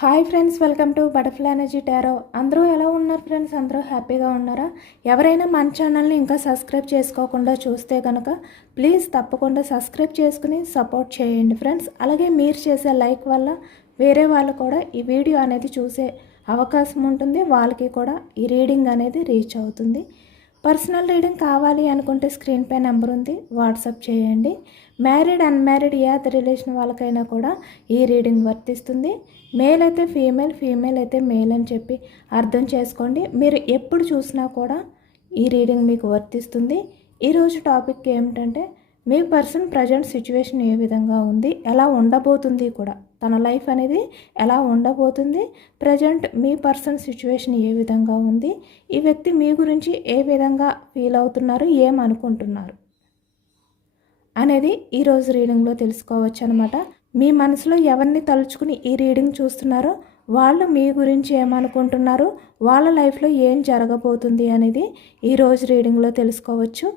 Hi friends, welcome to butterfly energy tarot. అందరూ ఎలా ఉన్నారు ఫ్రెండ్స్? అందరూ హ్యాపీగా ఉన్నారా? ఎవరైనా మన ఛానల్ని ఇంకా సబ్స్క్రైబ్ చేసుకోకుండా చూస్తే కనుక ప్లీజ్ తప్పకుండా సబ్స్క్రైబ్ చేసుకుని సపోర్ట్ చేయండి ఫ్రెండ్స్. అలాగే మీరు చేసే లైక్ వల్ల వేరే వాళ్ళు కూడా ఈ వీడియో అనేది చూసే అవకాశం ఉంటుంది, వాళ్ళకి కూడా ఈ రీడింగ్ అనేది రీచ్ అవుతుంది. పర్సనల్ రీడింగ్ కావాలి అనుకుంటే స్క్రీన్ పై నెంబర్ ఉంది, వాట్సాప్ చేయండి. మ్యారీడ్ అన్మ్యారీడ్ ఏ రిలేషన్ వాళ్ళకైనా కూడా ఈ రీడింగ్ వర్తిస్తుంది. మేల్ అయితే ఫీమేల్, ఫీమేల్ అయితే మేల్ అని చెప్పి అర్థం చేసుకోండి. మీరు ఎప్పుడు చూసినా కూడా ఈ రీడింగ్ మీకు వర్తిస్తుంది. ఈరోజు టాపిక్ ఏమిటంటే మీ పర్సన్ ప్రజెంట్ సిచ్యువేషన్ ఏ విధంగా ఉంది, ఎలా ఉండబోతుంది కూడా, తన లైఫ్ అనేది ఎలా ఉండబోతుంది, ప్రజెంట్ మీ పర్సన్ సిచ్యువేషన్ ఏ విధంగా ఉంది, ఈ వ్యక్తి మీ గురించి ఏ విధంగా ఫీల్ అవుతున్నారు, ఏమనుకుంటున్నారు అనేది ఈరోజు రీడింగ్లో తెలుసుకోవచ్చు అనమాట. మీ మనసులో ఎవరిని తలుచుకుని ఈ రీడింగ్ చూస్తున్నారో వాళ్ళు మీ గురించి ఏమనుకుంటున్నారు, వాళ్ళ లైఫ్లో ఏం జరగబోతుంది అనేది ఈరోజు రీడింగ్లో తెలుసుకోవచ్చు.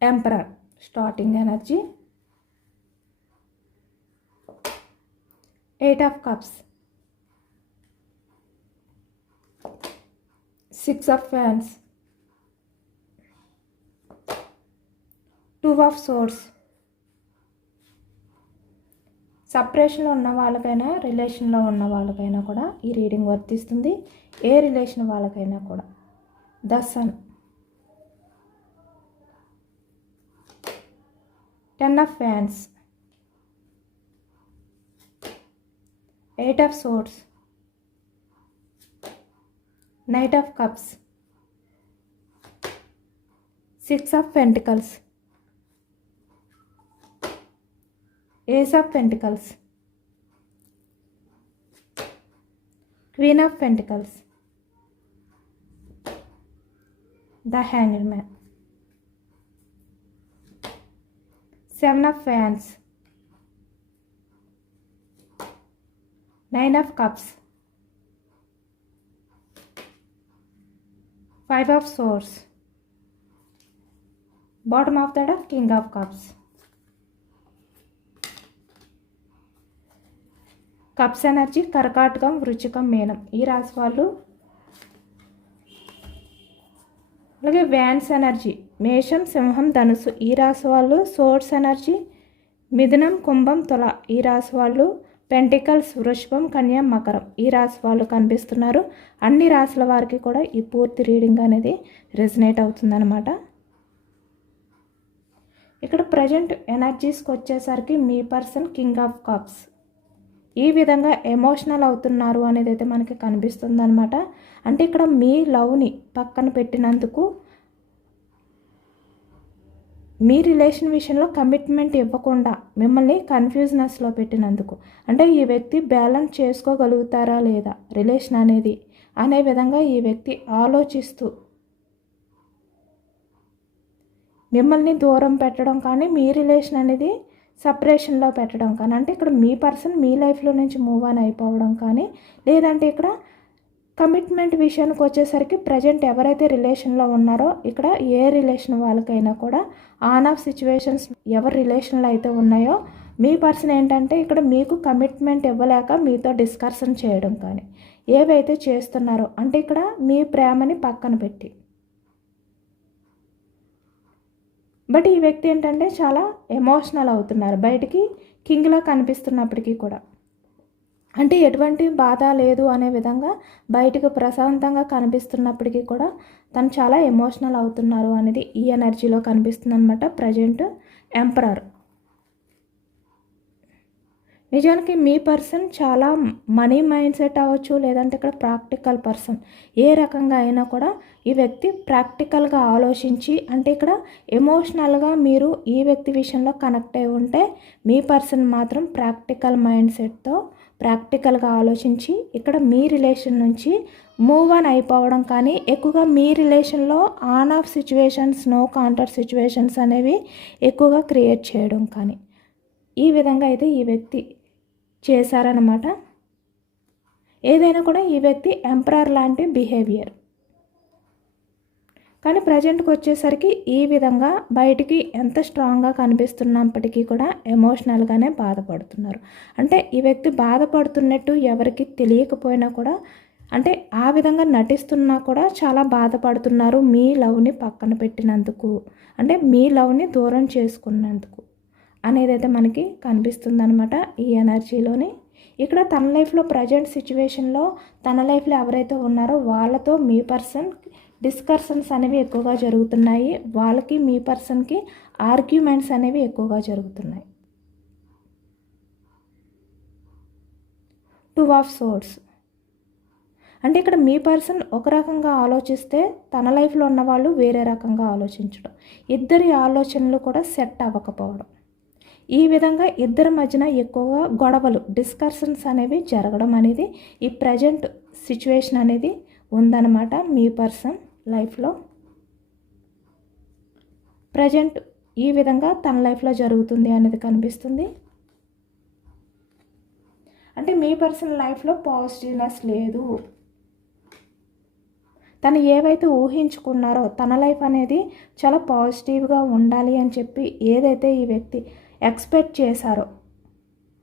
Emperor, starting energy. 8 of Cups, 6 of Wands, 2 of Swords. సపరేషన్లో ఉన్న వాళ్ళకైనా రిలేషన్లో ఉన్న వాళ్ళకైనా కూడా ఈ రీడింగ్ వర్తిస్తుంది. ఏ రిలేషన్ వాళ్ళకైనా కూడా. The sun, 10 of Wands, 8 of Swords, Knight of Cups, 6 of Pentacles, Ace of Pentacles, Queen of Pentacles, the Hanged Man, 7 of Wands, 9 of Cups, 5 of Swords, bottom of the deck, King of Cups. Cups energy కర్కాటకం, వృశ్చికం, మీనం ఈ రాశి వాళ్ళు. అలాగే wands energy మేషం, సింహం, ధనుసు ఈ రాశి వాళ్ళు. సోర్స్ ఎనర్జీ మిథునం, కుంభం, తుల ఈ రాశి వాళ్ళు. పెంటికల్స్, వృషభం, కన్య, మకరం ఈ రాశి వాళ్ళు కనిపిస్తున్నారు. అన్ని రాశుల వారికి కూడా ఈ పూర్తి రీడింగ్ అనేది రెజనేట్ అవుతుందన్నమాట. ఇక్కడ ప్రజెంట్ ఎనర్జీస్కి వచ్చేసరికి మీ పర్సన్ కింగ్ ఆఫ్ కప్స్ ఈ విధంగా ఎమోషనల్ అవుతున్నారు అనేది అయితే మనకి కనిపిస్తుంది అనమాట. అంటే ఇక్కడ మీ లవ్ని పక్కన పెట్టినందుకు, మీ రిలేషన్ విషయంలో కమిట్మెంట్ ఇవ్వకుండా మిమ్మల్ని కన్ఫ్యూజనెస్లో పెట్టినందుకు, అంటే ఈ వ్యక్తి బ్యాలెన్స్ చేసుకోగలుగుతారా లేదా రిలేషన్ అనేది అనే విధంగా ఈ వ్యక్తి ఆలోచిస్తూ మిమ్మల్ని దూరం పెట్టడం కానీ, మీ రిలేషన్ అనేది సపరేషన్లో పెట్టడం కానీ, అంటే ఇక్కడ మీ పర్సన్ మీ లైఫ్లో నుంచి మూవ్ ఆన్ అయిపోవడం కానీ, లేదంటే ఇక్కడ కమిట్మెంట్ విషయానికి వచ్చేసరికి ప్రజెంట్ ఎవరైతే రిలేషన్లో ఉన్నారో ఇక్కడ ఏ రిలేషన్ వాళ్ళకైనా కూడా ఆన్ ఆఫ్ సిచ్యువేషన్స్ ఎవరి రిలేషన్లో అయితే ఉన్నాయో మీ పర్సన్ ఏంటంటే ఇక్కడ మీకు కమిట్మెంట్ ఇవ్వలేక మీతో డిస్కషన్ చేయడం కానీ ఏవైతే చేస్తున్నారో, అంటే ఇక్కడ మీ ప్రేమని పక్కన పెట్టి. బట్ ఈ వ్యక్తి ఏంటంటే చాలా ఎమోషనల్ అవుతున్నారు బయటికి కింగ్లా కనిపిస్తున్నప్పటికీ కూడా, అంటే ఎటువంటి బాధ లేదు అనే విధంగా బయటకు ప్రశాంతంగా కనిపిస్తున్నప్పటికీ కూడా తను చాలా ఎమోషనల్ అవుతున్నారు అనేది ఈ ఎనర్జీలో కనిపిస్తుంది అనమాట. ప్రజెంట్ ఎంపరర్ నిజానికి మీ పర్సన్ చాలా మనీ మైండ్ సెట్ అవ్వచ్చు, లేదంటే ఇక్కడ ప్రాక్టికల్ పర్సన్. ఏ రకంగా అయినా కూడా ఈ వ్యక్తి ప్రాక్టికల్గా ఆలోచించి, అంటే ఇక్కడ ఎమోషనల్గా మీరు ఈ వ్యక్తి విషయంలో కనెక్ట్ అయి ఉంటే మీ పర్సన్ మాత్రం ప్రాక్టికల్ మైండ్ సెట్తో ప్రాక్టికల్గా ఆలోచించి ఇక్కడ మీ రిలేషన్ నుంచి మూవ్ ఆన్ అయిపోవడం, కానీ ఎక్కువగా మీ రిలేషన్లో on off situations, no contact situations అనేవి ఎక్కువగా క్రియేట్ చేయడం, కానీ ఈ విధంగా అయితే ఈ వ్యక్తి చేశారనమాట. ఏదైనా కూడా ఈ వ్యక్తి ఎంపరర్ లాంటి బిహేవియర్, కానీ ప్రజెంట్కి వచ్చేసరికి ఈ విధంగా బయటికి ఎంత స్ట్రాంగ్గా కనిపిస్తున్నప్పటికీ కూడా ఎమోషనల్గానే బాధపడుతున్నారు. అంటే ఈ వ్యక్తి బాధపడుతున్నట్టు ఎవరికి తెలియకపోయినా కూడా, అంటే ఆ విధంగా నటిస్తున్నా కూడా చాలా బాధపడుతున్నారు మీ లవ్ని పక్కన పెట్టినందుకు, అంటే మీ లవ్ని దూరం చేసుకున్నందుకు అనేదైతే మనకి కనిపిస్తుంది అనమాట ఈ ఎనర్జీలోని. ఇక్కడ తన లైఫ్లో ప్రజెంట్ సిచ్యువేషన్లో తన లైఫ్లో ఎవరైతే ఉన్నారో వాళ్ళతో మీ పర్సన్ డిస్కషన్స్ అనేవి ఎక్కువగా జరుగుతున్నాయి. వాళ్ళకి మీ పర్సన్కి ఆర్గ్యుమెంట్స్ అనేవి ఎక్కువగా జరుగుతున్నాయి. 2 ఆఫ్ సోర్డ్స్ అంటే ఇక్కడ మీ పర్సన్ ఒక రకంగా ఆలోచిస్తే తన లైఫ్లో ఉన్న వాళ్ళు వేరే రకంగా ఆలోచించడం, ఇద్దరి ఆలోచనలు కూడా సెట్ అవ్వకపోవడం, ఈ విధంగా ఇద్దరి మధ్యన ఎక్కువగా గొడవలు, డిస్కషన్స్ అనేవి జరగడం అనేది ఈ ప్రజెంట్ సిచ్యువేషన్ అనేది ఉందన్నమాట మీ పర్సన్ లైఫ్లో. ప్రజెంట్ ఈ విధంగా తన లైఫ్లో జరుగుతుంది అనేది కనిపిస్తుంది. అంటే మీ పర్సన్ లైఫ్లో పాజిటివ్నెస్ లేదు. తను ఏవైతే ఊహించుకున్నారో తన లైఫ్ అనేది చాలా పాజిటివ్గా ఉండాలి అని చెప్పి ఏదైతే ఈ వ్యక్తి ఎక్స్పెక్ట్ చేశారో,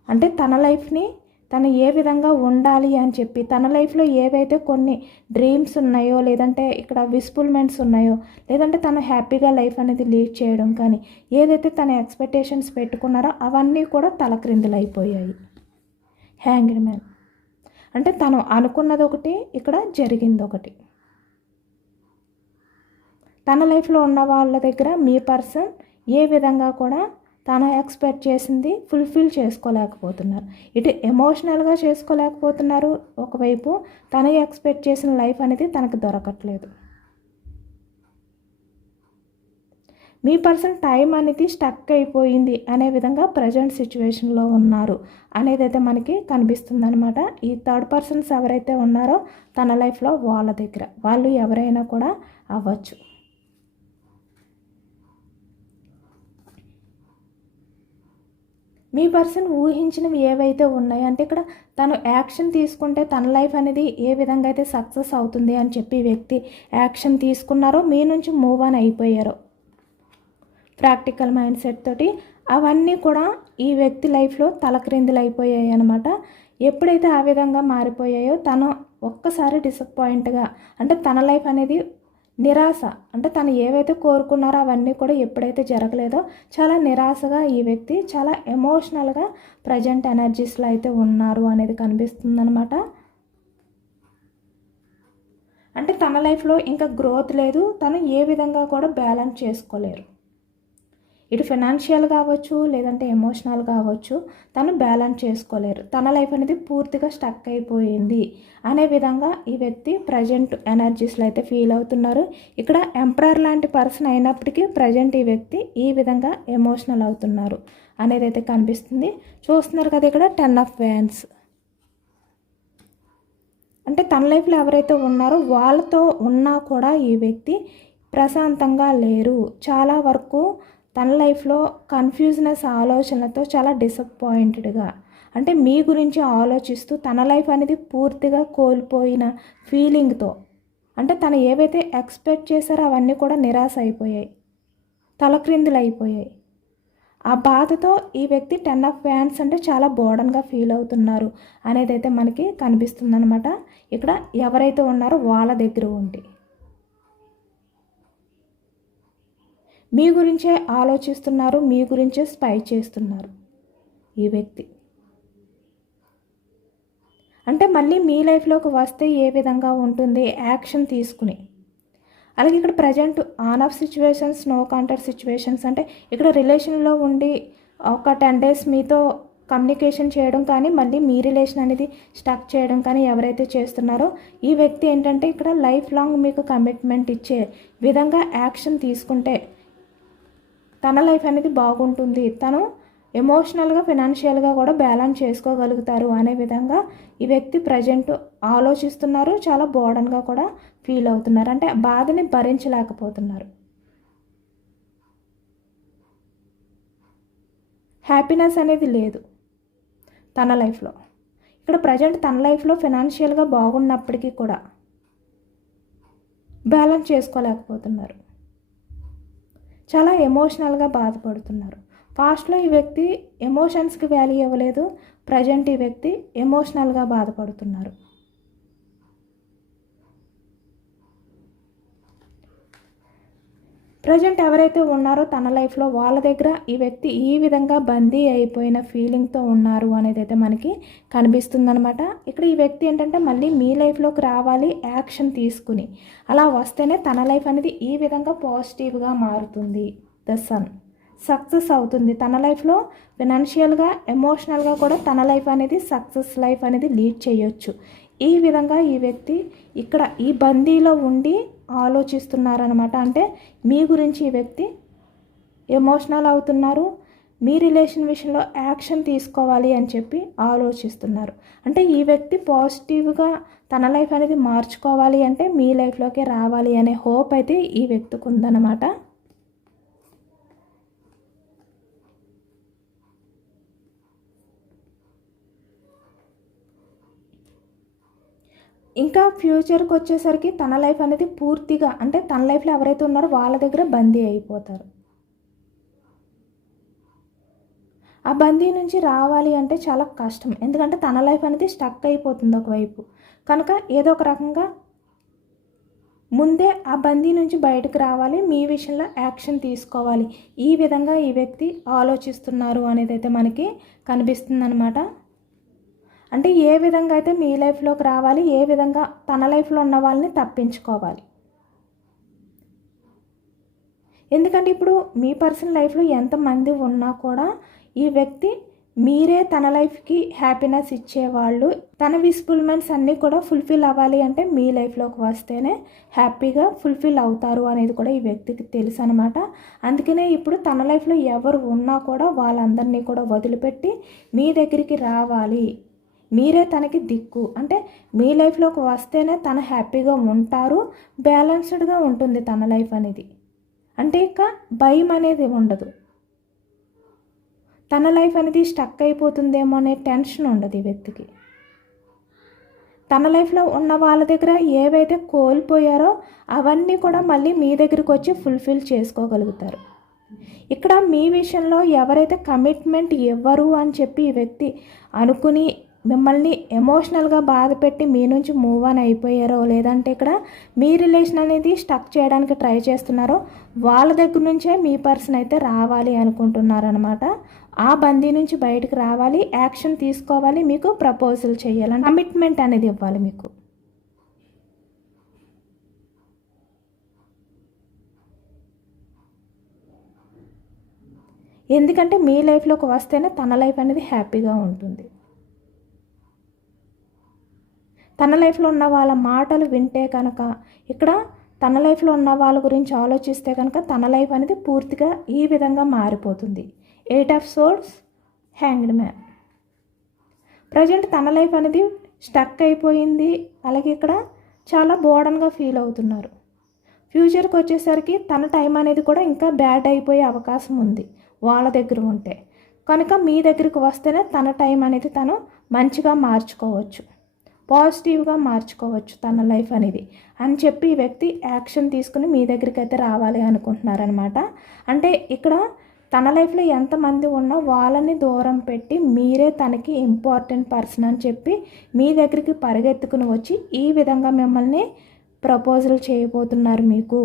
అంటే తన లైఫ్ని తను ఏ విధంగా ఉండాలి అని చెప్పి తన లైఫ్లో ఏవైతే కొన్ని డ్రీమ్స్ ఉన్నాయో, లేదంటే ఇక్కడ విస్ఫుల్మెంట్స్ ఉన్నాయో, లేదంటే తను హ్యాపీగా లైఫ్ అనేది లీడ్ చేయడం, కానీ ఏదైతే తన ఎక్స్పెక్టేషన్స్ పెట్టుకున్నారో అవన్నీ కూడా తలక్రిందులైపోయాయి. హ్యాంగ్డ్ మ్యాన్ అంటే తను అనుకున్నది ఒకటి, ఇక్కడ జరిగింది ఒకటి. తన లైఫ్లో ఉన్న వాళ్ళ దగ్గర మీ పర్సన్ ఏ విధంగా కూడా తను ఎక్స్పెక్ట్ చేసింది ఫుల్ఫిల్ చేసుకోలేకపోతున్నారు. ఇటు ఎమోషనల్గా చేసుకోలేకపోతున్నారు, ఒకవైపు తను ఎక్స్పెక్ట్ చేసిన లైఫ్ అనేది తనకు దొరకట్లేదు. మీ పర్సన్ టైం అనేది స్టక్ అయిపోయింది అనే విధంగా ప్రజెంట్ సిచ్యువేషన్లో ఉన్నారు అనేది అయితే మనకి కనిపిస్తుంది అనమాట. ఈ థర్డ్ పర్సన్స్ ఎవరైతే ఉన్నారో తన లైఫ్లో వాళ్ళ దగ్గర, వాళ్ళు ఎవరైనా కూడా అవ్వచ్చు. మీ పర్సన్ ఊహించినవి ఏవైతే ఉన్నాయో, అంటే ఇక్కడ తను యాక్షన్ తీసుకుంటే తన లైఫ్ అనేది ఏ విధంగా అయితే సక్సెస్ అవుతుంది అని చెప్పి వ్యక్తి యాక్షన్ తీసుకున్నారో, మీ నుంచి మూవ్ ఆన్ అయిపోయారో ప్రాక్టికల్ మైండ్ సెట్ తోటి, అవన్నీ కూడా ఈ వ్యక్తి లైఫ్లో తలక్రిందులు అయిపోయాయి అనమాట. ఎప్పుడైతే ఆ విధంగా మారిపోయాయో తను ఒక్కసారి డిసప్పాయింట్గా, అంటే తన లైఫ్ అనేది నిరాశ, అంటే తను ఏవైతే కోరుకున్నారో అవన్నీ కూడా ఎప్పుడైతే జరగలేదో చాలా నిరాశగా ఈ వ్యక్తి చాలా ఎమోషనల్గా ప్రజెంట్ ఎనర్జీస్లో అయితే ఉన్నారు అనేది కనిపిస్తుంది అనమాట. అంటే తన లైఫ్లో ఇంకా గ్రోత్ లేదు, తను ఏ విధంగా కూడా బ్యాలెన్స్ చేసుకోలేరు. ఇటు ఫైనాన్షియల్ కావచ్చు, లేదంటే ఎమోషనల్ కావచ్చు, తను బ్యాలెన్స్ చేసుకోలేరు. తన లైఫ్ అనేది పూర్తిగా స్టక్ అయిపోయింది అనే విధంగా ఈ వ్యక్తి ప్రజెంట్ ఎనర్జీస్లో అయితే ఫీల్ అవుతున్నారు. ఇక్కడ ఎంపరర్ లాంటి పర్సన్ అయినప్పటికీ ప్రజెంట్ ఈ వ్యక్తి ఈ విధంగా ఎమోషనల్ అవుతున్నారు అనేది అయితే కనిపిస్తుంది. చూస్తున్నారు కదా ఇక్కడ 10 ఆఫ్ వ్యాండ్స్, అంటే తన లైఫ్లో ఎవరైతే ఉన్నారో వాళ్ళతో ఉన్నా కూడా ఈ వ్యక్తి ప్రశాంతంగా లేరు. చాలా వరకు తన లైఫ్లో కన్ఫ్యూజ్నెస్ ఆలోచనలతో చాలా డిసప్పాయింటెడ్గా, అంటే మీ గురించి ఆలోచిస్తూ తన లైఫ్ అనేది పూర్తిగా కోల్పోయిన ఫీలింగ్తో, అంటే తను ఏవైతే ఎక్స్పెక్ట్ చేశారో అవన్నీ కూడా నిరాశ అయిపోయాయి, తలక్రిందులు అయిపోయాయి. ఆ బాధతో ఈ వ్యక్తి 10 ఆఫ్ వ్యాండ్స్ అంటే చాలా బోర్డన్గా ఫీల్ అవుతున్నారు అనేది అయితే మనకి కనిపిస్తుంది అనమాట. ఇక్కడ ఎవరైతే ఉన్నారో వాళ్ళ దగ్గర ఉండి మీ గురించే ఆలోచిస్తున్నారు, మీ గురించే స్పై చేస్తున్నారు ఈ వ్యక్తి. అంటే మళ్ళీ మీ లైఫ్లోకి వస్తే ఏ విధంగా ఉంటుంది యాక్షన్ తీసుకుని. అలాగే ఇక్కడ present on off situations, no contact situations, అంటే ఇక్కడ రిలేషన్లో ఉండి ఒక 10 days మీతో కమ్యూనికేషన్ చేయడం కానీ మళ్ళీ మీ రిలేషన్ అనేది స్టక్ చేయడం కానీ ఎవరైతే చేస్తున్నారో ఈ వ్యక్తి ఏంటంటే ఇక్కడ లైఫ్ లాంగ్ మీకు కమిట్మెంట్ ఇచ్చే విధంగా యాక్షన్ తీసుకుంటే తన లైఫ్ అనేది బాగుంటుంది, తను ఎమోషనల్గా ఫినాన్షియల్గా కూడా బ్యాలెన్స్ చేసుకోగలుగుతారు అనే విధంగా ఈ వ్యక్తి ప్రజెంట్ ఆలోచిస్తున్నారు. చాలా బోర్డన్గా కూడా ఫీల్ అవుతున్నారు, అంటే బాధని భరించలేకపోతున్నారు. హ్యాపీనెస్ అనేది లేదు తన లైఫ్లో. ఇక్కడ ప్రజెంట్ తన లైఫ్లో ఫినాన్షియల్గా బాగున్నప్పటికీ కూడా బ్యాలెన్స్ చేసుకోలేకపోతున్నారు, చాలా ఎమోషనల్గా బాధపడుతున్నారు. పాస్ట్లో ఈ వ్యక్తి ఎమోషన్స్కి వాల్యూ ఇవ్వలేదు, ప్రజెంట్ ఈ వ్యక్తి ఎమోషనల్గా బాధపడుతున్నారు. ప్రజెంట్ ఎవరైతే ఉన్నారో తన లైఫ్లో వాళ్ళ దగ్గర ఈ వ్యక్తి ఈ విధంగా బందీ అయిపోయిన ఫీలింగ్తో ఉన్నారు అనేది అయితే మనకి కనిపిస్తుందనమాట. ఇక్కడ ఈ వ్యక్తి ఏంటంటే మళ్ళీ మీ లైఫ్లోకి రావాలి యాక్షన్ తీసుకుని, అలా వస్తేనే తన లైఫ్ అనేది ఈ విధంగా పాజిటివ్గా మారుతుంది. ద సన్ సక్సెస్ అవుతుంది తన లైఫ్లో, ఫినాన్షియల్గా ఎమోషనల్గా కూడా తన లైఫ్ అనేది సక్సెస్ లైఫ్ అనేది లీడ్ చేయొచ్చు. ఈ విధంగా ఈ వ్యక్తి ఇక్కడ ఈ బందీలో ఉండి ఆలోచిస్తున్నారనమాట. అంటే మీ గురించి ఈ వ్యక్తి ఎమోషనల్ అవుతున్నారు, మీ రిలేషన్ విషయంలో యాక్షన్ తీసుకోవాలి అని చెప్పి ఆలోచిస్తున్నారు. అంటే ఈ వ్యక్తి పాజిటివ్గా తన లైఫ్ అనేది మార్చుకోవాలి అంటే మీ లైఫ్లోకి రావాలి అనే హోప్ అయితే ఈ వ్యక్తికి ఉందన్నమాట. ఇంకా ఫ్యూచర్కి వచ్చేసరికి తన లైఫ్ అనేది పూర్తిగా అంటే తన లైఫ్లో ఎవరైతే ఉన్నారో వాళ్ళ దగ్గర బందీ అయిపోతారు. ఆ బందీ నుంచి రావాలి అంటే చాలా కష్టం, ఎందుకంటే తన లైఫ్ అనేది స్టక్ అయిపోతుంది ఒకవైపు. కనుక ఏదో ఒక రకంగా ముందే ఆ బందీ నుంచి బయటకు రావాలి, మీ విషయంలో యాక్షన్ తీసుకోవాలి, ఈ విధంగా ఈ వ్యక్తి ఆలోచిస్తున్నారు అనేది అయితే మనకి కనిపిస్తుందన్నమాట. అంటే ఏ విధంగా అయితే మీ లైఫ్లోకి రావాలి, ఏ విధంగా తన లైఫ్లో ఉన్న వాళ్ళని తప్పించుకోవాలి. ఎందుకంటే ఇప్పుడు మీ పర్సనల్ లైఫ్లో ఎంతమంది ఉన్నా కూడా ఈ వ్యక్తి మీరే తన లైఫ్కి హ్యాపీనెస్ ఇచ్చేవాళ్ళు, తన విస్ఫుల్మెంట్స్ అన్నీ కూడా ఫుల్ఫిల్ అవ్వాలి అంటే మీ లైఫ్లోకి వస్తేనే హ్యాపీగా ఫుల్ఫిల్ అవుతారు అనేది కూడా ఈ వ్యక్తికి తెలుసు అనమాట. అందుకనే ఇప్పుడు తన లైఫ్లో ఎవరు ఉన్నా కూడా వాళ్ళందరినీ కూడా వదిలిపెట్టి మీ దగ్గరికి రావాలి, మీరే తనకి దిక్కు, అంటే మీ లైఫ్లోకి వస్తేనే తను హ్యాపీగా ఉంటారు, బ్యాలెన్స్డ్గా ఉంటుంది తన లైఫ్ అనేది. అంటే ఇక భయం అనేది ఉండదు, తన లైఫ్ అనేది స్టక్ అయిపోతుందేమో అనే టెన్షన్ ఉండదు ఈ వ్యక్తికి. తన లైఫ్లో ఉన్న వాళ్ళ దగ్గర ఏవైతే కోల్పోయారో అవన్నీ కూడా మళ్ళీ మీ దగ్గరికి వచ్చి ఫుల్ఫిల్ చేసుకోగలుగుతారు. ఇక్కడ మీ విషయంలో ఎవరైతే కమిట్మెంట్ ఇవ్వరు అని చెప్పి ఈ వ్యక్తి అనుకుని మిమ్మల్ని ఎమోషనల్గా బాధ పెట్టి మీ నుంచి మూవ్ ఆన్ అయిపోయారో, లేదంటే ఇక్కడ మీ రిలేషన్ అనేది స్టక్ చేయడానికి ట్రై చేస్తున్నారో వాళ్ళ దగ్గర నుంచే మీ పర్సన్ అయితే రావాలి అనుకుంటున్నారనమాట. ఆ బందీ నుంచి బయటకు రావాలి, యాక్షన్ తీసుకోవాలి, మీకు ప్రపోజల్ చేయాలని కమిట్మెంట్ అనేది ఇవ్వాలి మీకు. ఎందుకంటే మీ లైఫ్లోకి వస్తేనే తన లైఫ్ అనేది హ్యాపీగా ఉంటుంది. తన లైఫ్లో ఉన్న వాళ్ళ మాటలు వింటే కనుక, ఇక్కడ తన లైఫ్లో ఉన్న వాళ్ళ గురించి ఆలోచిస్తే కనుక తన లైఫ్ అనేది పూర్తిగా ఈ విధంగా మారిపోతుంది. 8 of swords, hanged man. Present తన లైఫ్ అనేది స్టక్ అయిపోయింది, అలాగే ఇక్కడ చాలా బోర్డన్గా ఫీల్ అవుతున్నారు. ఫ్యూచర్కి వచ్చేసరికి తన టైం అనేది కూడా ఇంకా బ్యాడ్ అయిపోయే అవకాశం ఉంది వాళ్ళ దగ్గర ఉంటే. కనుక మీ దగ్గరికి వస్తేనే తన టైం అనేది తను మంచిగా మార్చుకోవచ్చు, పాజిటివ్గా మార్చుకోవచ్చు తన లైఫ్ అనేది అని చెప్పి ఈ వ్యక్తి యాక్షన్ తీసుకుని మీ దగ్గరికి అయితే రావాలి అనుకుంటున్నారనమాట. అంటే ఇక్కడ తన లైఫ్లో ఎంతమంది ఉన్నా వాళ్ళని దూరం పెట్టి మీరే తనకి ఇంపార్టెంట్ పర్సన్ అని చెప్పి మీ దగ్గరికి పరిగెత్తుకుని వచ్చి ఈ విధంగా మిమ్మల్ని ప్రపోజల్ చేయబోతున్నారు, మీకు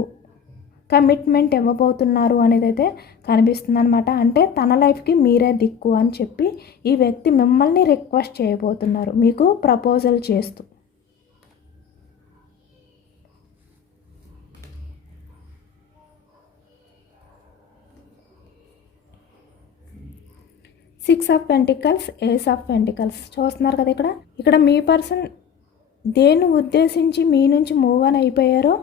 కమిట్మెంట్ ఇవ్వబోతున్నారు అనేది అయితే కనిపిస్తుంది అనమాట. అంటే తన లైఫ్కి మీరే దిక్కు అని చెప్పి ఈ వ్యక్తి మిమ్మల్ని రిక్వెస్ట్ చేయబోతున్నారు, మీకు ప్రపోజల్ చేస్తూ. Six of pentacles, ace of pentacles చూస్తున్నారు కదా. ఇక్కడ మీ పర్సన్ దేన్ని ఉద్దేశించి మీ నుంచి మూవ్ అని అయిపోయారో,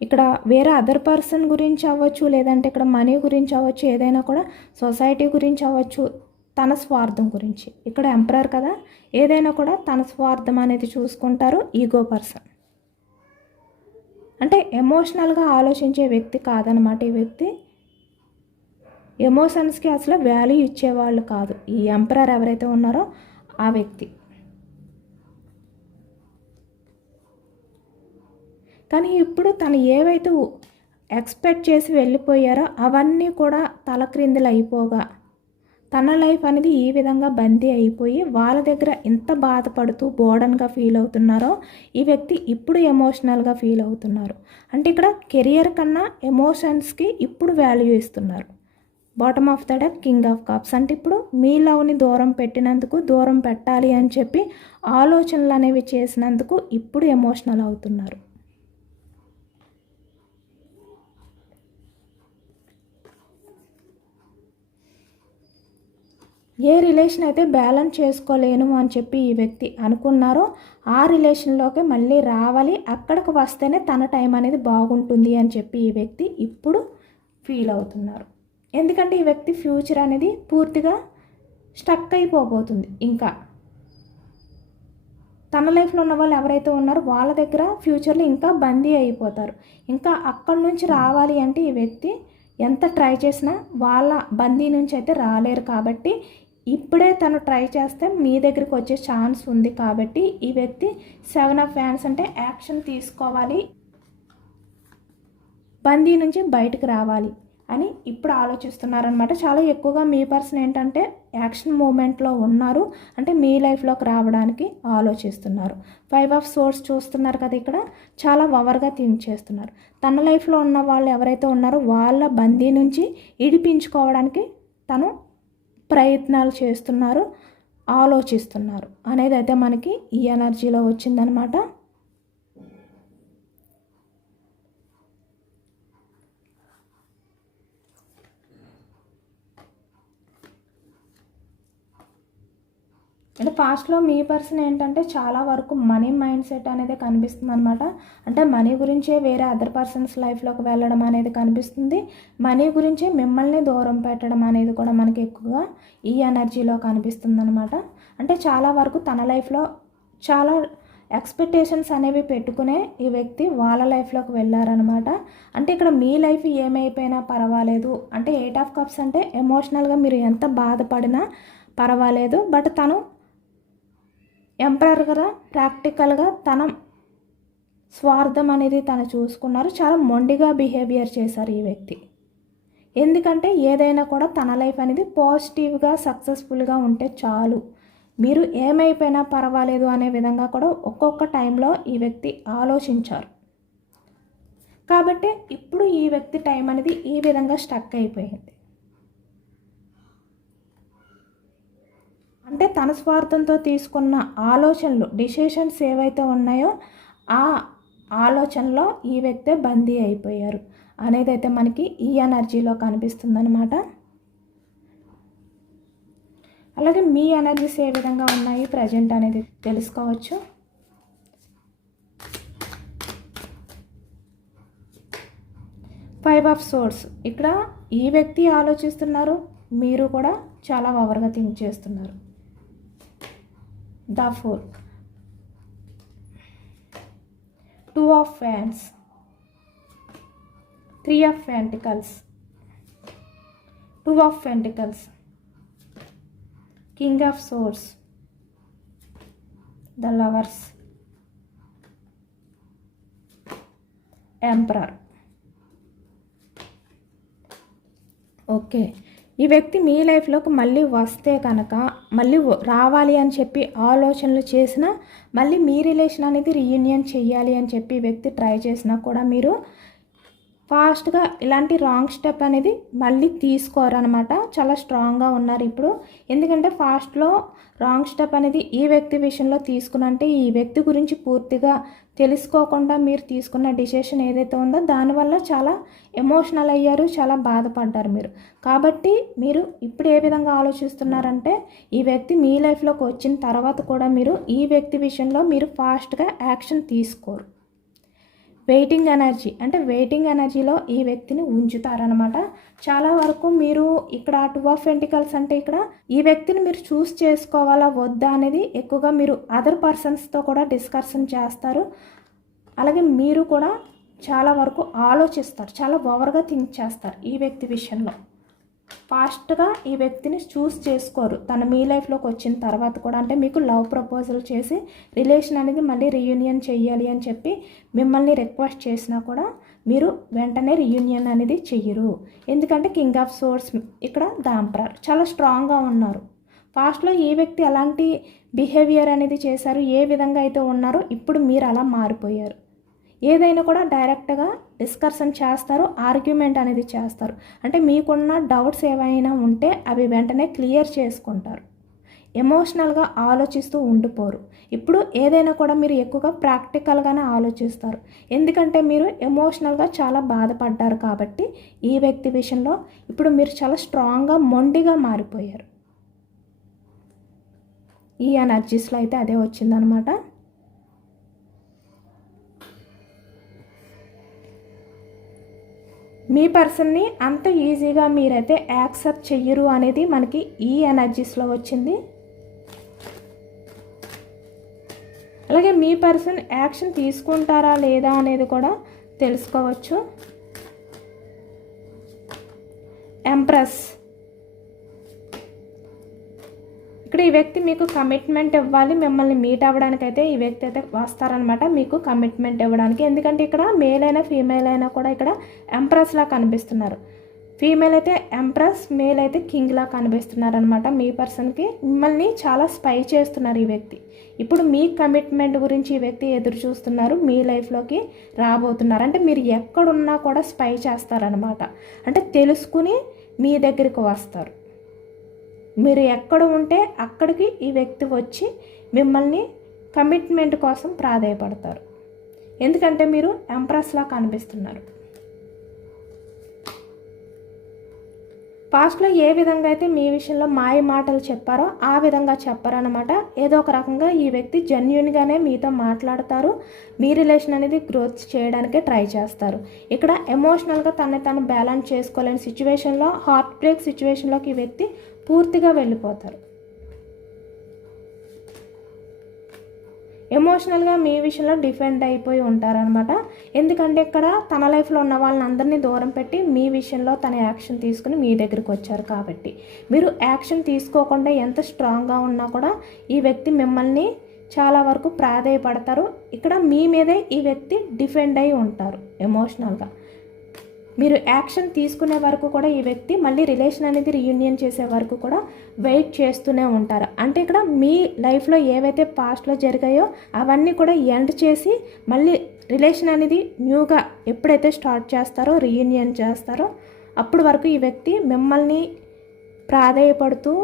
ఇక్కడ వేరే అదర్ పర్సన్ గురించి అవ్వచ్చు, లేదంటే ఇక్కడ మనీ గురించి అవ్వచ్చు, ఏదైనా కూడా సొసైటీ గురించి అవ్వచ్చు, తన స్వార్థం గురించి. ఇక్కడ ఎంపరర్ కదా, ఏదైనా కూడా తన స్వార్థం అనేది చూసుకుంటారు. ఈగో పర్సన్ అంటే ఎమోషనల్గా ఆలోచించే వ్యక్తి కాదనమాట. ఈ వ్యక్తి ఎమోషన్స్కి అసలు వాల్యూ ఇచ్చేవాళ్ళు కాదు. ఈ ఎంపరర్ ఎవరైతే ఉన్నారో ఆ వ్యక్తి. కానీ ఇప్పుడు తను ఏవైతే ఎక్స్పెక్ట్ చేసి వెళ్ళిపోయారో అవన్నీ కూడా తలక్రిందులు అయిపోగా తన లైఫ్ అనేది ఈ విధంగా బందీ అయిపోయి వాళ్ళ దగ్గర ఎంత బాధపడుతూ బోర్డన్గా ఫీల్ అవుతున్నారో ఈ వ్యక్తి ఇప్పుడు ఎమోషనల్గా ఫీల్ అవుతున్నారు. అంటే ఇక్కడ కెరియర్ కన్నా ఎమోషన్స్కి ఇప్పుడు వాల్యూ ఇస్తున్నారు. Bottom of the deck, king of cups. అంటే ఇప్పుడు మీ లవ్ని దూరం పెట్టినందుకు, దూరం పెట్టాలి అని చెప్పి ఆలోచనలు అనేవి చేసినందుకు ఇప్పుడు ఎమోషనల్ అవుతున్నారు. ఏ రిలేషన్ అయితే బ్యాలెన్స్ చేసుకోలేను అని చెప్పి ఈ వ్యక్తి అనుకున్నారో ఆ రిలేషన్లోకి మళ్ళీ రావాలి, అక్కడికి వస్తేనే తన టైం అనేది బాగుంటుంది అని చెప్పి ఈ వ్యక్తి ఇప్పుడు ఫీల్ అవుతున్నారు. ఎందుకంటే ఈ వ్యక్తి ఫ్యూచర్ అనేది పూర్తిగా స్టక్ అయిపోబోతుంది. ఇంకా తన లైఫ్లో ఉన్న వాళ్ళు ఎవరైతే ఉన్నారో వాళ్ళ దగ్గర ఫ్యూచర్లో ఇంకా బందీ అయిపోతారు. ఇంకా అక్కడి నుంచి రావాలి అంటే ఈ వ్యక్తి ఎంత ట్రై చేసినా వాళ్ళ బందీ నుంచి అయితే రాలేరు. కాబట్టి ఇప్పుడే తను ట్రై చేస్తే మీ దగ్గరికి వచ్చే ఛాన్స్ ఉంది. కాబట్టి ఈ వ్యక్తి 7 ఆఫ్ హ్యాండ్స్ అంటే యాక్షన్ తీసుకోవాలి, బందీ నుంచి బయటకు రావాలి అని ఇప్పుడు ఆలోచిస్తున్నారనమాట. చాలా ఎక్కువగా మీ పర్సన్ ఏంటంటే యాక్షన్ మూమెంట్లో ఉన్నారు, అంటే మీ లైఫ్లోకి రావడానికి ఆలోచిస్తున్నారు. 5 ఆఫ్ సోర్స్ చూస్తున్నారు కదా, ఇక్కడ చాలా ఓవర్గా థింక్ చేస్తున్నారు. తన లైఫ్లో ఉన్న వాళ్ళు ఎవరైతే ఉన్నారో వాళ్ళ బందీ నుంచి ఇడిపించుకోవడానికి తను ప్రయత్నాలు చేస్తున్నారు, ఆలోచిస్తున్నారు అనేది అయితే మనకి ఈ ఎనర్జీలో వచ్చిందనమాట. అంటే పాస్ట్లో మీ పర్సన్ ఏంటంటే చాలా వరకు మనీ మైండ్ సెట్ అనేది కనిపిస్తుంది అనమాట. అంటే మనీ గురించే వేరే అదర్ పర్సన్స్ లైఫ్లోకి వెళ్ళడం అనేది కనిపిస్తుంది. మనీ గురించే మిమ్మల్ని దూరం పెట్టడం అనేది కూడా మనకి ఎక్కువగా ఈ ఎనర్జీలో కనిపిస్తుంది అనమాట. అంటే చాలా వరకు తన లైఫ్లో చాలా ఎక్స్పెక్టేషన్స్ అనేవి పెట్టుకునే ఈ వ్యక్తి వాళ్ళ లైఫ్లోకి వెళ్ళారనమాట. అంటే ఇక్కడ మీ లైఫ్ ఏమైపోయినా పర్వాలేదు, అంటే 8 ఆఫ్ కప్స్ అంటే ఎమోషనల్గా మీరు ఎంత బాధపడినా పర్వాలేదు, బట్ తను ఎంపరర్ కదా, ప్రాక్టికల్గా తన స్వార్థం అనేది తను చూసుకున్నారు. చాలా మొండిగా బిహేవియర్ చేశారు ఈ వ్యక్తి. ఎందుకంటే ఏదైనా కూడా తన లైఫ్ అనేది పాజిటివ్గా సక్సెస్ఫుల్గా ఉంటే చాలు, మీరు ఏమైపోయినా పర్వాలేదు అనే విధంగా కూడా ఒక్కొక్క టైంలో ఈ వ్యక్తి ఆలోచించారు. కాబట్టి ఇప్పుడు ఈ వ్యక్తి టైం అనేది ఈ విధంగా స్టక్ అయిపోయింది. అంటే తన స్వార్థంతో తీసుకున్న ఆలోచనలు, డిసిషన్స్ ఏవైతే ఉన్నాయో ఆ ఆలోచనలో ఈ వ్యక్తే బందీ అయిపోయారు అనేది అయితే మనకి ఈ ఎనర్జీలో కనిపిస్తుందన్నమాట. అలాగే మీ ఎనర్జీస్ ఏ విధంగా ఉన్నాయి ప్రజెంట్ అనేది తెలుసుకోవచ్చు. ఫైవ్ ఆఫ్ సోర్స్, ఇక్కడ ఈ వ్యక్తి ఆలోచిస్తున్నారు, మీరు కూడా చాలా ఓవర్గా థింక్ చేస్తున్నారు. The four, 2 of fans, 3 of pentacles, 2 of pentacles, king of swords, the lovers, emperor. Okay, ఈ వ్యక్తి మీ లైఫ్లోకి మళ్ళీ వస్తే కనుక, మళ్ళీ రావాలి అని చెప్పి ఆలోచనలు చేసినా, మళ్ళీ మీ రిలేషన్ అనేది రీయూనియన్ చెయ్యాలి అని చెప్పి ఈ వ్యక్తి ట్రై చేసినా కూడా మీరు ఫాస్ట్గా ఇలాంటి రాంగ్ స్టెప్ అనేది మళ్ళీ తీసుకోరనమాట. చాలా స్ట్రాంగ్గా ఉన్నారు ఇప్పుడు. ఎందుకంటే ఫాస్ట్లో రాంగ్ స్టెప్ అనేది ఈ వ్యక్తి విషయంలో తీసుకున్నంటే ఈ వ్యక్తి గురించి పూర్తిగా తెలుసుకోకుండా మీరు తీసుకున్న డిసిషన్ ఏదైతే ఉందో దానివల్ల చాలా ఎమోషనల్ అయ్యారు, చాలా బాధపడ్డారు మీరు. కాబట్టి మీరు ఇప్పుడు ఏ విధంగా ఆలోచిస్తున్నారంటే ఈ వ్యక్తి మీ లైఫ్లోకి వచ్చిన తర్వాత కూడా మీరు ఈ వ్యక్తి విషయంలో మీరు ఫాస్ట్గా యాక్షన్ తీసుకోరు. వెయిటింగ్ ఎనర్జీ అంటే వెయిటింగ్ ఎనర్జీలో ఈ వ్యక్తిని ఉంచుతారనమాట. చాలా వరకు మీరు ఇక్కడ 2 ఆఫ్ పెంటికల్స్ అంటే ఇక్కడ ఈ వ్యక్తిని మీరు చూస్ చేసుకోవాలా వద్దా అనేది ఎక్కువగా మీరు అదర్ పర్సన్స్తో కూడా డిస్కషన్ చేస్తారు. అలాగే మీరు కూడా చాలా వరకు ఆలోచిస్తారు, చాలా ఓవర్గా థింక్ చేస్తారు ఈ వ్యక్తి విషయంలో. ఫాస్ట్గా ఈ వ్యక్తిని చూస్ చేసుకోరు తను మీ లైఫ్లోకి వచ్చిన తర్వాత కూడా. అంటే మీకు లవ్ ప్రపోజల్ చేసి రిలేషన్ అనేది మళ్ళీ రీయూనియన్ చెయ్యాలి అని చెప్పి మిమ్మల్ని రిక్వెస్ట్ చేసినా కూడా మీరు వెంటనే రీయూనియన్ అనేది చెయ్యరు. ఎందుకంటే కింగ్ ఆఫ్ సోర్స్ ఇక్కడ ద ఎంపరర్ చాలా స్ట్రాంగ్గా ఉన్నారు. పాస్ట్లో ఏ వ్యక్తి ఎలాంటి బిహేవియర్ అనేది చేశారు, ఏ విధంగా అయితే ఉన్నారో ఇప్పుడు మీరు అలా మారిపోయారు. ఏదైనా కూడా డైరెక్ట్గా డిస్కషన్ చేస్తారు, ఆర్గ్యుమెంట్ అనేది చేస్తారు. అంటే మీకున్న డౌట్స్ ఏవైనా ఉంటే అవి వెంటనే క్లియర్ చేసుకుంటారు. ఎమోషనల్గా ఆలోచిస్తూ ఉండిపోరు. ఇప్పుడు ఏదైనా కూడా మీరు ఎక్కువగా ప్రాక్టికల్గానే ఆలోచిస్తారు. ఎందుకంటే మీరు ఎమోషనల్గా చాలా బాధపడ్డారు కాబట్టి ఈ వ్యక్తి విషయంలో ఇప్పుడు మీరు చాలా స్ట్రాంగ్గా మొండిగా మారిపోయారు. ఈ ఎనర్జీస్లో అయితే అదే వచ్చిందనమాట. మీ పర్సన్ని అంత ఈజీగా మీరైతే యాక్సెప్ట్ చెయ్యరు అనేది మనకి ఈ ఎనర్జీస్లో వచ్చింది. అలాగే మీ పర్సన్ యాక్షన్ తీసుకుంటారా లేదా అనేది కూడా తెలుసుకోవచ్చు. ఎంప్రెస్ ఇక్కడ ఈ వ్యక్తి మీకు కమిట్మెంట్ ఇవ్వాలి, మిమ్మల్ని మీట్ అవ్వడానికైతే ఈ వ్యక్తి అయితే వస్తారనమాట మీకు కమిట్మెంట్ ఇవ్వడానికి. ఎందుకంటే ఇక్కడ మేల్ అయినా ఫీమేల్ అయినా కూడా ఇక్కడ ఎంప్రెస్లా కనిపిస్తున్నారు. ఫీమేల్ అయితే ఎంప్రెస్, మేల్ అయితే కింగ్లా కనిపిస్తున్నారు అనమాట. మీ పర్సన్కి మిమ్మల్ని చాలా స్పై చేస్తున్నారు ఈ వ్యక్తి. ఇప్పుడు మీ కమిట్మెంట్ గురించి ఈ వ్యక్తి ఎదురు చూస్తున్నారు, మీ లైఫ్లోకి రాబోతున్నారు. అంటే మీరు ఎక్కడున్నా కూడా స్పై చేస్తారనమాట. అంటే తెలుసుకుని మీ దగ్గరికి వస్తారు. మీరు ఎక్కడ ఉంటే అక్కడికి ఈ వ్యక్తి వచ్చి మిమ్మల్ని కమిట్మెంట్ కోసం ప్రాధేయపడతారు. ఎందుకంటే మీరు ఎంప్రెస్లా కనిపిస్తున్నారు. పాస్ట్లో ఏ విధంగా అయితే మీ విషయంలో మాయ మాటలు చెప్పారో ఆ విధంగా చెప్పారనమాట. ఏదో ఒక రకంగా ఈ వ్యక్తి జెన్యున్గానే మీతో మాట్లాడతారు. మీ రిలేషన్ అనేది గ్రోత్ చేయడానికే ట్రై చేస్తారు. ఇక్కడ ఎమోషనల్గా తను బ్యాలెన్స్ చేసుకోలేని సిచ్యువేషన్లో, హార్ట్ బ్రేక్ సిచ్యువేషన్లోకి ఈ వ్యక్తి పూర్తిగా వెళ్ళిపోతారు. ఎమోషనల్గా మీ విషయంలో డిఫెండ్ అయిపోయి ఉంటారనమాట. ఎందుకంటే ఇక్కడ తన లైఫ్లో ఉన్న వాళ్ళని అందరినీ దూరం పెట్టి మీ విషయంలో తన యాక్షన్ తీసుకుని మీ దగ్గరికి వచ్చారు. కాబట్టి మీరు యాక్షన్ తీసుకోకుండా ఎంత స్ట్రాంగ్గా ఉన్నా కూడా ఈ వ్యక్తి మిమ్మల్ని చాలా వరకు ప్రాధేయపడతారు. ఇక్కడ మీ మీదే ఈ వ్యక్తి డిఫెండ్ అయి ఉంటారు ఎమోషనల్గా. మీరు యాక్షన్ తీసుకునే వరకు కూడా ఈ వ్యక్తి మళ్ళీ రిలేషన్ అనేది రీయూనియన్ చేసే వరకు కూడా వెయిట్ చేస్తూనే ఉంటారు. అంటే ఇక్కడ మీ లైఫ్లో ఏవైతే పాస్ట్లో జరిగాయో అవన్నీ కూడా ఎండ్ చేసి మళ్ళీ రిలేషన్ అనేది న్యూగా ఎప్పుడైతే స్టార్ట్ చేస్తారో, రీయూనియన్ చేస్తారో అప్పటి వరకు ఈ వ్యక్తి మిమ్మల్ని ప్రాధేయపడుతూ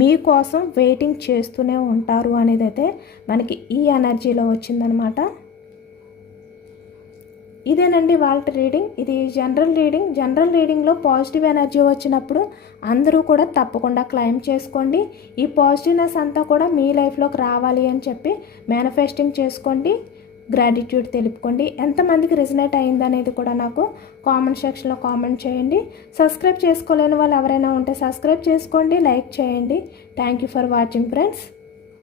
మీకోసం వెయిటింగ్ చేస్తూనే ఉంటారు అనేది అయితే మనకి ఈ ఎనర్జీలో వచ్చిందనమాట. ఇదేనండి వాళ్ళ రీడింగ్. ఇది జనరల్ రీడింగ్. జనరల్ రీడింగ్లో పాజిటివ్ ఎనర్జీ వచ్చినప్పుడు అందరూ కూడా తప్పకుండా క్లైమ్ చేసుకోండి. ఈ పాజిటివ్నెస్ అంతా కూడా మీ లైఫ్లోకి రావాలి అని చెప్పి మేనిఫెస్టింగ్ చేసుకోండి. గ్రాటిట్యూడ్ తెలుపుకోండి. ఎంతమందికి రిజనేట్ అయిందనేది కూడా నాకు కామెంట్ సెక్షన్లో కామెంట్ చేయండి. సబ్స్క్రైబ్ చేసుకోలేని వాళ్ళు ఎవరైనా ఉంటే సబ్స్క్రైబ్ చేసుకోండి, లైక్ చేయండి. Thank you for watching friends.